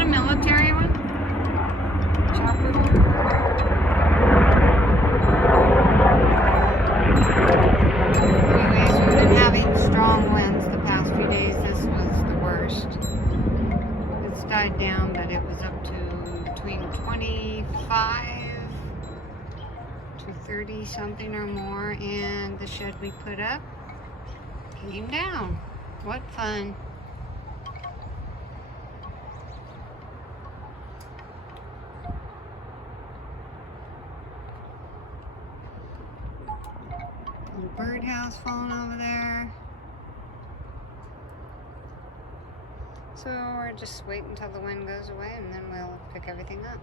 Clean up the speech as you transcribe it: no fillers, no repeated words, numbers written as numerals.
that a military one? Chopper one? Anyways, we've been having strong winds the past few days. This was the worst. It's died down, but it was up to between 25 to 30 something or more, and the shed we put up came down. What fun. Little birdhouse falling over there. So we're just waiting until the wind goes away and then we'll pick everything up.